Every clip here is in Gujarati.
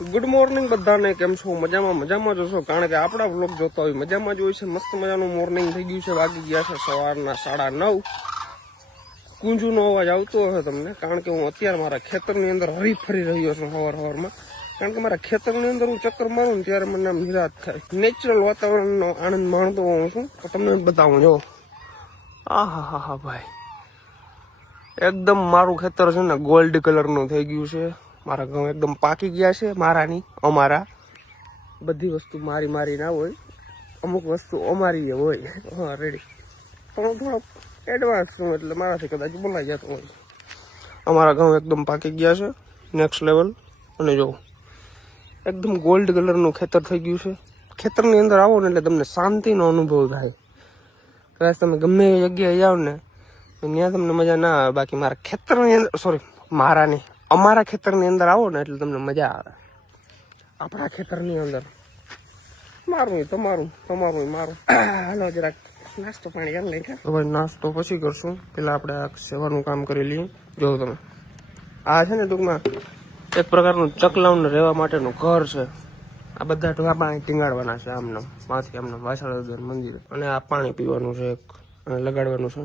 ગુડ મોર્નિંગ બધાને, કેમ છો? મજામાં જોશો, કારણ કે આપણા વ્લોગ જોતા હોય મજામાં જ હોય છે. મસ્ત મજાનું મોર્નિંગ થઈ ગયું છે, વાગી ગયા છે સવારના 9:30. કુંજુનો અવાજ આવતો હશે તમને, કારણ કે હું અત્યારે મારા ખેતરની અંદર હરીફરી રહ્યો છું સવારમાં. કારણ કે મારા ખેતરની અંદર હું ચક્કર મારું ને ત્યારે મને આમ નિરાશ થાય. નેચરલ વાતાવરણનો આનંદ માણતો હોઉં છું, તો તમને બતાવું. જો હા ભાઈ, એકદમ મારું ખેતર છે ને ગોલ્ડ કલરનું થઈ ગયું છે. મારા ઘઉં એકદમ પાકી ગયા છે. અમારા બધી વસ્તુ મારી ના હોય, અમુક વસ્તુ અમારી હોય. હા, રેડી. પણ હું થોડોક એડવાન્સ છું, એટલે મારાથી કદાચ બોલાઈ જતો હોય. અમારા ઘઉં એકદમ પાકી ગયા છે, નેક્સ્ટ લેવલ. અને જો એકદમ ગોલ્ડ કલરનું ખેતર થઈ ગયું છે. ખેતરની અંદર આવો ને એટલે તમને શાંતિનો અનુભવ થાય. કદાચ તમે ગમે એ જગ્યાએ જાઓ ને ત્યાં તમને મજા ના આવે. બાકી મારા ખેતરની અંદર અમારા ખેતરની અંદર આવો ને એટલે તમને મજા આવે. આપણા ખેતરની અંદર તમારું મારું. હાલો જરાક નાસ્તો પાણી કરી લઈએ. હવે નાસ્તો પછી કરશું, પેલા આપણે આ સેવાનું કામ કરી લઈએ. જો તમે આ છે ને ટૂંકમાં એક પ્રકારનું ચકલાઓને રહેવા માટેનું ઘર છે. આ બધા ઢોળા પાણી ટીંગાડવાના છે આમનામ, માંથી આમનામ વાસણ મંદિરે. અને આ પાણી પીવાનું છે અને લગાડવાનું છે.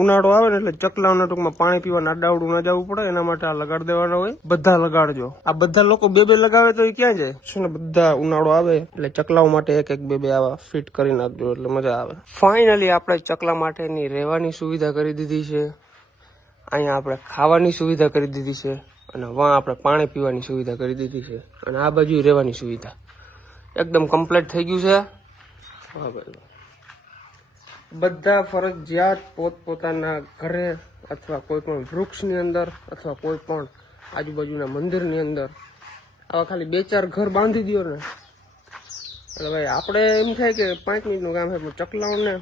ઉનાળો આવે ને એટલે ચકલાઓના ટૂંકમાં પાણી પીવાના આડાવડું ના જવું પડે, એના માટે આ લગાડ દેવાના હોય. બધા લગાડજો. આ બધા લોકો બે લગાવે તો એ ક્યાં જાય છે ને. બધા ઉનાળો આવે એટલે ચકલાઓ માટે એક બે આવા ફિટ કરી નાખજો, એટલે મજા આવે. ફાઇનલી આપણે ચકલા માટેની રહેવાની સુવિધા કરી દીધી છે. અહીંયા આપણે ખાવાની સુવિધા કરી દીધી છે, અને વાં આપણે પાણી પીવાની સુવિધા કરી દીધી છે, અને આ બાજુ રહેવાની સુવિધા એકદમ કમ્પ્લીટ થઈ ગયું છે. હા ભાઈ, બધા ફરજિયાત પોતપોતાના ઘરે અથવા કોઈ પણ વૃક્ષની અંદર અથવા કોઈ પણ આજુબાજુના મંદિરની અંદર આવા ખાલી 2-4 ઘર બાંધી દો ને એટલે ભાઈ આપણે એમ થાય કે 5 મિનિટનું કામ છે, પણ ચકલાઓને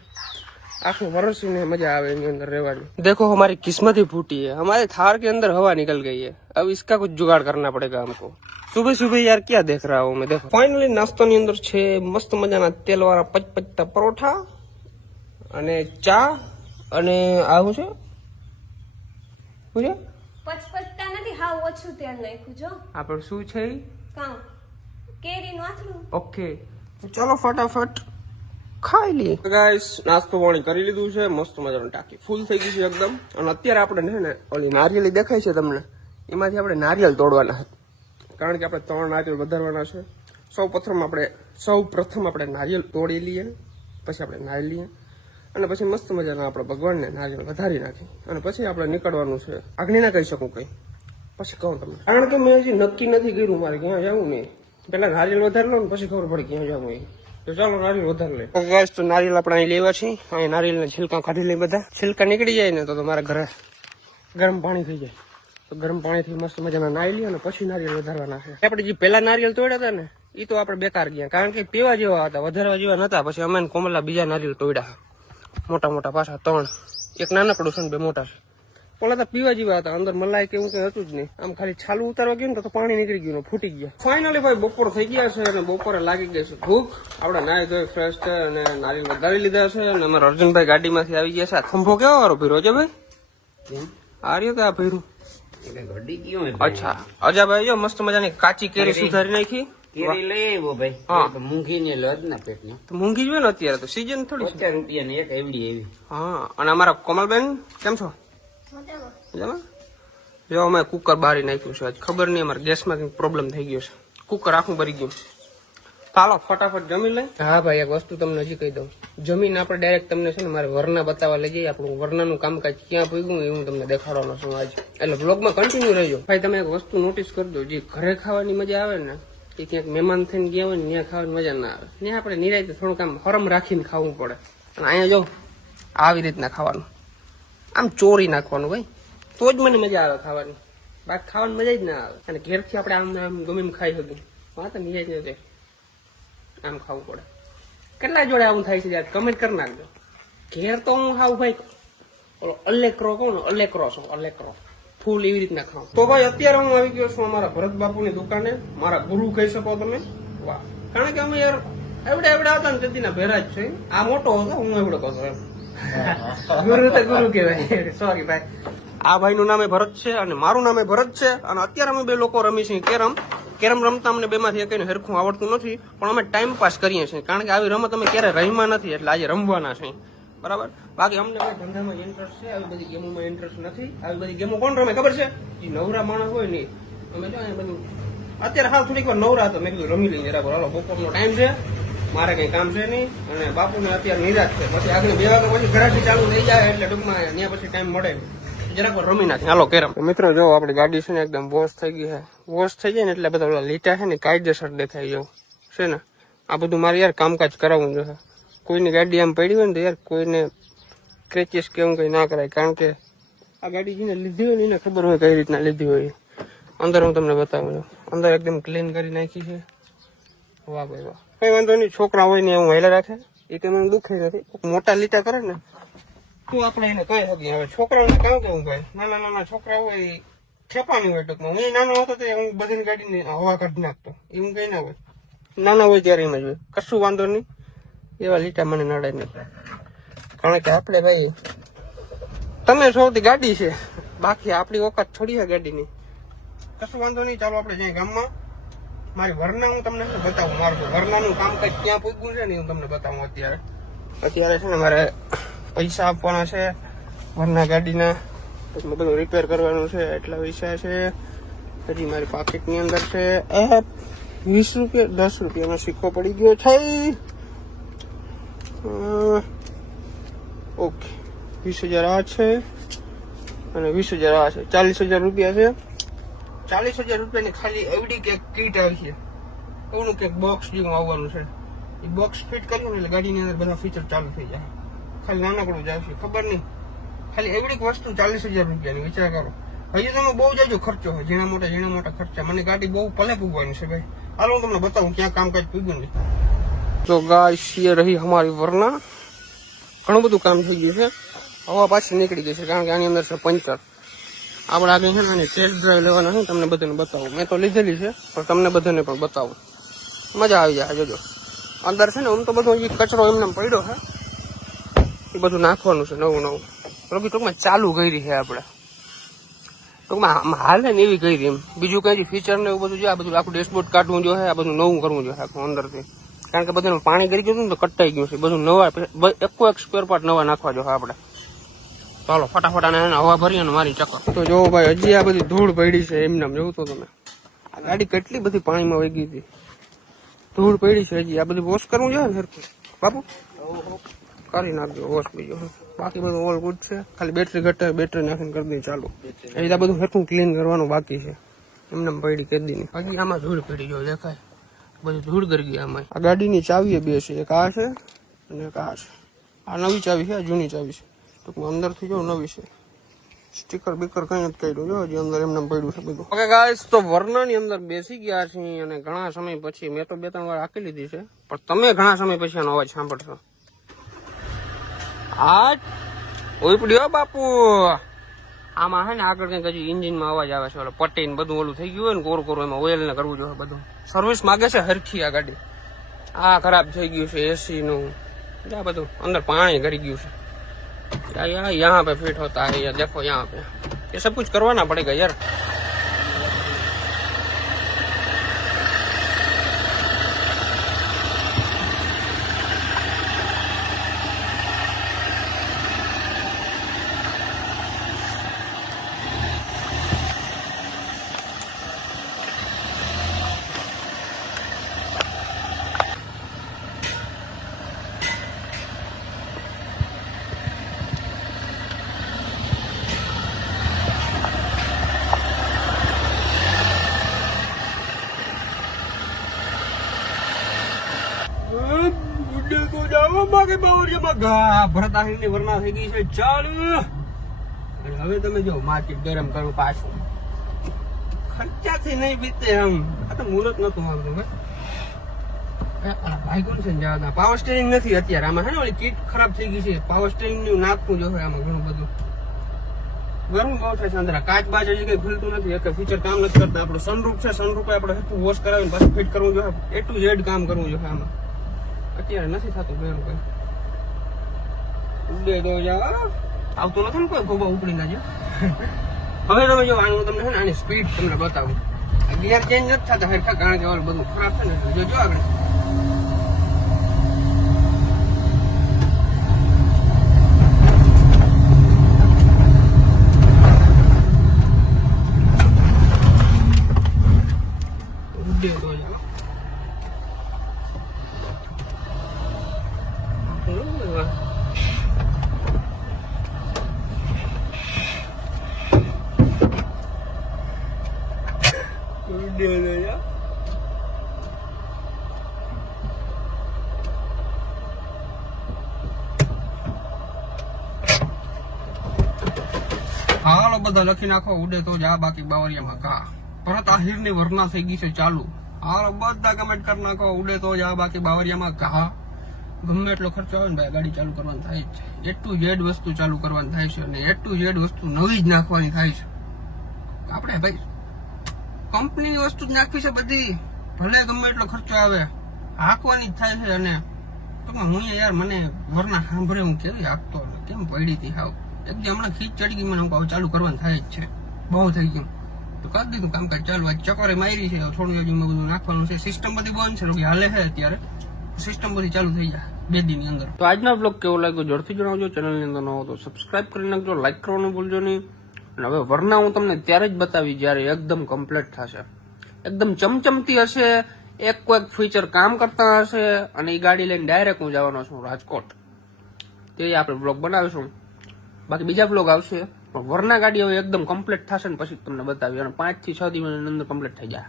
आखिर वर्ष में मजा आवे इनके अंदर रहवानी। देखो हमारी किस्मत ही फूटी है, हमारे थार के अंदर हवा निकल गई है, अब इसका कुछ जुगाड़ करना पड़ेगा हमको। सुबह सुबह यार क्या देख रहा हूँ मैं, देखो फाइनली नाश्ता ની અંદર છે મસ્ત મજાના તેલવાળા પચપચતા પરોઠા અને ચા અને આવું છે પચપચતા નથી, હાવ ઓછું તેલ નાખ્યું જો. આપણે શું છે કામ કેરીનું આથરું. ઓકે ચાલો ફટાફટ ખાઈ લઈએ. ગાઈસ નાસ્તો પાણી કરી લીધું છે, મસ્ત મજાનું ટાંકી ફૂલ થઈ ગઈ છે એકદમ. અને અત્યારે આપણે છે ને ઓલી નારિયેળી દેખાય છે તમને, એમાંથી આપણે નારિયેળ તોડવાના છે, કારણ કે આપણે 3 નારિયેળ વધારવાના છે. સૌ પ્રથમ આપણે નારિયેળ તોડી લઈએ, પછી આપણે નાહી લઈએ, અને પછી મસ્ત મજાના આપણે ભગવાનને નારિયેળ વધારી નાખી, અને પછી આપણે નીકળવાનું છે. આગળ ના કહી શકું કઈ, પછી કહું તમને, કારણ કે મેં હજી નક્કી નથી કર્યું મારે ક્યાં જવું નહીં. પેલા નારિયેળ વધારી લો ને પછી ખબર પડે ક્યાં જવું એ. તો ચાલો નારિયેળ વધારી લઈએ. ગાઈસ તો નારિયેળ આપણે અહીં લેવા છીએ. અહીં નારિયેળના છિલકા કાઢી લઈએ. બધા છિલકા નીકળી જાય ને તો તમારા ઘરે ગરમ પાણી થઈ જાય, તો ગરમ પાણીથી મસ્ત મજાના નાહી લઈએ અને પછી નારિયેળ વધારવાના છે. આપણે જે પેલા નારિયેળ તોડ્યા હતા ને એ તો આપણે બેકાર ગયા, કારણ કે પીવા જેવા હતા, વધારવા જેવા નતા. પછી અમે કોમલા બીજા નારિયેળ તોડ્યા, મોટા પાછા 3, એક નાનકડું છે ને 2 મોટા છે. પણ હતા પીવા જેવા હતા, અંદર મલાઈ કે એવું કઈ હતું જ નહીં. આમ ખાલી છાલું ઉતારવા ગયું ને તો પાણી નીકળી ગયું, ફૂટી ગયા. ફાઇનલી ભાઈ બપોર થઈ ગયા છે અને બપોરે લાગી ગઈ છે ભૂખ. આપણે નાહી ધોઈ ફ્રેશ છે અને નારિયેળ વધારી લીધા છે, અને અમારા અર્જુનભાઈ ગાડીમાંથી આવી ગયા છે. આ ખંભો કેવો વાળો ભીરો છે ભાઈ? આ રહ્યો કે આ ભીરું? અચ્છા અજાભાઈ જો મસ્ત મજાની કાચી કેરી સુધારી નાખી. કેરી લઈ આવ્યો ભાઈ. હા, મૂંગી ને લદ ના પેટ ને તો મૂંગી જ હોય ને, અત્યારે તો સીઝન થોડી. 50 રૂપિયા ની એક એવડી એવી. હા, અને અમારા કોમલબેન કેમ છો? મજામાં. જો અમે કુકર બારી નાખ્યું છે, આજ ખબર નહીં અમારે ગેસમાં કંઈક પ્રોબ્લેમ થઈ ગયો છે, કુકર આખું ભરી ગયું. ચાલો ફટાફટ જમી લઈ. હા ભાઈ એક વસ્તુ તમને હજી કહી દઉં, જમીન આપણે ડાયરેક્ટ તમને છે ને મારે વરના બતાવવા લઈ જઈએ. આપણું વરનાનું કામકાજ ક્યાં પૂગ્યું એ હું તમને દેખાડવાનો છું આજ, એટલે બ્લોગમાં કન્ટિન્યુ રહેજો. ભાઈ તમે એક વસ્તુ નોટિસ કરજો, જે ઘરે ખાવાની મજા આવે ને એ ક્યાંક મહેમાન થઈને ગયા હોય ને ત્યાં ખાવાની મજા ના આવે. ત્યાં આપણે નિરાયતે થોડુંક આમ હરમ રાખીને ખાવું પડે. અને અહીંયા જો આવી રીતના ખાવાનું, આમ ચોરી નાખવાનું ભાઈ, તો જ મને મજા આવે ખાવાની, બાકી ખાવાની મજા જ ના આવે. અને ઘેરથી આપણે આમ ગમે એમ ખાઈ શકીએ, વાત નિરાય નથી, આમ ખાવું પડે. કેટલા જોડે આવું થાય છે યાર, કમેન્ટ કરી નાખજો. ઘેર તો હું ખાવું ભાઈ ઓલો અલેકરો કહું ને, અલેકરો ફૂલ એવી રીતના ખાવ. તો ભાઈ અત્યારે હું આવી ગયો છું અમારા ભરત બાપુની દુકાને, મારા ગુરુ કહી શકો તમે. વાહ, કારણ કે અમે યાર એવડા હતા ને તેદીના ભેરા જ છે. આ મોટો હતો, હું એવડો કહો એમ. ગુરુ તો ગુરુ કહેવાય, સોરી ભાઈ. આ ભાઈ નું નામે ભરત છે અને મારું નામે ભરત છે, અને અત્યારે અમે 2 લોકો રમી છીએ કેરમ. કેરમ રમતા અમને બેમાંથી એકને હરખું આવડતું નથી, પણ અમે ટાઈમ પાસ કરીએ છીએ, કારણ કે આવી રમત અમે ક્યારે રમ્યા નથી, એટલે આજે રમવાના છે. બરાબર. બાકી અમને કોઈ ધંધામાં ઇન્ટરેસ્ટ છે, આવી બધી ગેમોમાં ઇન્ટરેસ્ટ નથી. આવી બધી ગેમો કોણ રમે ખબર છે? જે નવરા માણસ હોય ને. અમે જો અહીંયા બધું અત્યારે હાલ થોડીક વાર નવરા હતો, મેં કીધું રમી લઈએ બરાબર. હાલો બપોરનો ટાઈમ છે, મારે કઈ કામ છે નહીં, અને બાપુને અત્યારે નિરાશ છે. પછી આગળ 2 વાગ્યા પછી ઘરાથી ચાલુ થઈ જાય, એટલે ટૂંકમાં ત્યાં પછી ટાઈમ મળે જરાક વાર રમી નાખી. હાલો કેરમ. મિત્રો જો આપણી ગાડી છે ને એકદમ વોશ થઈ ગઈ છે. વોશ થઈ જાય ને એટલે બધા ઓલા લીટા છે ને કાયદેસર દેખાય જવું છે ને. આ બધું મારે યાર કામકાજ કરાવવું જોઈએ. કોઈની ગાડી આમ પડી હોય ને તો યાર કોઈને ક્રેચીસ કે એવું કઈ ના કરાય, કારણ કે આ ગાડી જેને લીધી હોય ને એને ખબર હોય કઈ રીતના લીધી હોય. અંદર હું તમને બતાવું છું, અંદર એકદમ ક્લીન કરી નાખી છે. વાહ ભાઈ વાહ. કઈ વાંધો નહીં, છોકરા હોય ને એવું હેલા રાખે એ કઈ મને દુખે નથી. મોટા લીટા કરે ને તો આપણે એને કહી શકીએ. હવે છોકરાઓને કામ કેવું ભાઈ, નાના નાના છોકરા હોય એ ખેપાની હોય ટૂંકમાં. હું નાનો હતો તો હું બધી ગાડીને હવા કાઢી નાખતો, એવું કઈ ના હોય. નાના હોય ત્યારે એમ જ હોય, કશું વાંધો નહીં. એવા લીટા મને નડે નહીં, કારણ કે આપણે ભાઈ તમે સૌથી ગાડી છે, બાકી આપણી ઓકાત થોડી છે ગાડીની. કશું વાંધો નહીં. ચાલો આપણે જઈએ ગામમાં. મારી વરના હું તમને બતાવું, મારું વરનાનું કામ કઈ ક્યાં પૂગ્યું છે ને હું તમને બતાવું. અત્યારે છે ને મારે પૈસા આપવાના છે વરના ગાડીના, બધું રિપેર કરવાનું છે, એટલા પૈસા છે. હજી મારી પાકીટની અંદર છે 20 રૂપિયા, 10 રૂપિયાનો સિક્કો પડી ગયો છે. ઓકે, 20,000 આ છે અને 20,000 આ છે. 40,000 રૂપિયા છે. 40,000 રૂપિયાની ખાલી એવડી કે કીટ આવી છે. એવડું કે બોક્સ જેવું આવવાનું છે. એ બોક્સ ફિટ કર્યું ને એટલે ગાડીની અંદર બધા ફીચર ચાલુ થઈ જાય. ખાલી નાનકડું જ આવશે, ખબર નહીં. ખાલી એવડી વસ્તુ 40,000 રૂપિયાની, વિચાર કરો. હજી તમે બહુ જાજો ખર્ચો હોય, ઝીણા મોટા ખર્ચા. મને ગાડી બહુ પલે પૂગવાની છે ભાઈ. હાલો હું તમને બતાવું ક્યાં કામકાજ પૂગ્યું ને. તો ગાઈસ ये रही हमारी वरना. ઘણું બધું કામ થઈ ગયું છે. હવા પાછી નીકળી ગઈ છે, કારણ કે આની અંદર છે પંચર. આપણે આગળ છે ને આની ટેસ્ટ ડ્રાઈવ લેવાના છે, તમને બધાને બતાવું. મેં તો લીધેલી છે, પણ તમને બધાને પણ બતાવું. મજા આવી જાય. જોજો અંદર છે ને આમ તો બધો કચરો એમને પડ્યો છે, એ બધું નાખવાનું છે નવું. ટૂંકમાં ચાલુ કરી છે આપણે. ટૂંકમાં હાલે ને એવી કરી એમ. બીજું કઈ ફીચર ને એવું બધું છે. આ બધું આખું ડેશબોર્ડ કાઢવું જોઈએ, આ બધું નવું કરવું જોઈએ આખું અંદરથી. કારણ કે બધાનું પાણી કરી ગયું ને તો કટાઈ ગયું છે. બધું નવા એક સ્પેર પાર્ટ નવા નાખવા જોઈએ આપણે. ચાલો ફટાફટ આને હવા ભરી અને મારી ચક્કર. તો જો ભાઈ હજી આ બધી ધૂળ પડી છે એમને જોવું તો તમે. આ ગાડી કેટલી બધી પાણીમાં વહી ગઈ હતી, ધૂળ પડી છે હજી. આ બધું વોશ કરવું જોઈએ ને સરખું બાપુ, કરી નાખજો વોશ. બીજો બાકી બધું ઓલ ગુડ છે. ખાલી બેટરી ઘટે, બેટરી નાખીને કરી દઈએ ચાલુ. હજી આ બધું સરખું ક્લીન કરવાનું બાકી છે. એમને પડી કરી દીધી. હજી આમાં ધૂળ પડી જો દેખાય, બધું ધૂળ કરી ગયા આમાં. આ ગાડીની ચાવી 2 છે, એક આ છે અને એક આ છે. આ નવી ચાવી છે, આ જૂની ચાવી છે. ટૂંકમાં અંદરથી જો નવી છે. સ્ટીકર બીકર કઈ નથી કર્યું, જો હજી અંદર એમને પડ્યું છે બધું. ઓકે ગાઈસ, તો વરનાની અંદર બેસી ગયા છે અને ઘણા સમય પછી, મેં તો 2-3 વાર હાંકી લીધી છે, પણ તમે ઘણા સમય પછી આનો અવાજ સાંભળશો. આ ઉપડ્યો બાપુ. આમાં છે ને આગળ કઈક હજી એન્જિનમાં અવાજ આવે છે, ઓલો પટ્ટી ને બધું ઓલું થઈ ગયું હોય ને કોરું એમાં ઓઇલ ને કરવું જોઈએ બધું. સર્વિસ માગે છે હરખી આ ગાડી. આ ખરાબ થઈ ગયું છે એસી નું, આ બધું અંદર પાણી કરી ગયું છે. यहाँ पे फिट होता है, ये देखो यहाँ पे, ये सब कुछ करवाना पड़ेगा यार. ભરતાની વરના થઈ ગઈ છે ચાલુ. હવે તમે જો માર્કેટ ગરમ કરવું પાછું, ખર્ચાથી નહીં બીતે આમ. આ તો મુહૂર્ત નતું આવતું ભાઈ. કોણ છે જવા, પાવર સ્ટેરિંગ નથી અત્યારે આમાં. હે ને ઓલી કીટ ખરાબ થઈ ગઈ છે. પાવર સ્ટેરિંગ નું નાખવું જોઈએ આમાં ઘણું બધું. ગરમ બહુ છે અંદર. કાચ બાજ હજી કઈ ખુલતું નથી, એક ફીચર કામ નથી કરતા. આપણું સનરૂફ છે, સનરૂફ આપણે વોશ કરાવીને પાછું ફિટ કરવું જોઈએ. A to Z કામ કરવું જોઈએ આમાં. અત્યારે નથી થતું બેરું કઈ. ઉડે તો આવતું નથી ને કોઈ ગોબા ઉપડી ના. હવે તમે જો આનું તમને છે ને આની સ્પીડ તમને બતાવું. ગિયર ચેન્જ નથી થતા હરખા, કારણ કે ઓલું બધું ખરાબ છે ને એટલે જોજો આગળ. ઉડે તો જાઓ. ઉડે તો જાઓ. હાલો બધા લખી નાખો, ઉડે તો જા બાકી બાવરિયામાં ઘા. પરત આહિરની વરના થઈ ગઈ છે ચાલુ. હાલો બધા કમેન્ટ કરી નાખો, ઉડે તો જા બાકી બાવરિયામાં ઘા. ગમે એટલો ખર્ચો આવે ને ભાઈ, ગાડી ચાલુ કરવાની થાય જ છે. A to Z વસ્તુ ચાલુ કરવાની થાય છે અને A to Z વસ્તુ નવી જ નાખવાની થાય છે. આપણે ભાઈ કંપનીની વસ્તુ જ નાખવી છે બધી, ભલે ગમે એટલો ખર્ચો આવે હાંકવાની જ થાય છે. અને ટૂંકમાં હું યાર મને વરના સાંભળે હું કેવી હાંકતો કેમ પડી હતી હાવ એકદમ હમણાં ખીચ ચડી ગઈ મને. હું કહું ચાલુ કરવાનું થાય જ છે, બહુ થઈ ગયું તો કરી દીધું કામકાજ ચાલુ. આજ ચકોરે મારી છે, થોડું હજુ બધું નાખવાનું છે. સિસ્ટમ બધી બંધ છે, હાલે છે અત્યારે. સિસ્ટમ બધી ચાલુ થઈ જાય 2 દિનની અંદર. તો આજનો બ્લોગ કેવો લાગ્યો ઝડપથી જણાવજો. ચેનલની અંદર ન હો તો સબસ્ક્રાઇબ કરી નાખજો, લાઈક કરવાનું ભૂલજો નહીં. અને હવે વરના હું તમને ત્યારે જ બતાવી જ્યારે એકદમ કમ્પ્લીટ થશે, એકદમ ચમચમતી હશે, એક કોઈક ફીચર કામ કરતા હશે અને એ ગાડી લઈને ડાયરેક્ટ હું જવાનો છું રાજકોટ. તે આપણે બ્લોગ બનાવીશું. બાકી બીજા બ્લોગ આવશે, પણ વરના ગાડી હવે એકદમ કમ્પ્લીટ થશે ને પછી તમને બતાવી. અને 5 થી 6 દિવસની અંદર કમ્પ્લીટ થઈ જાય.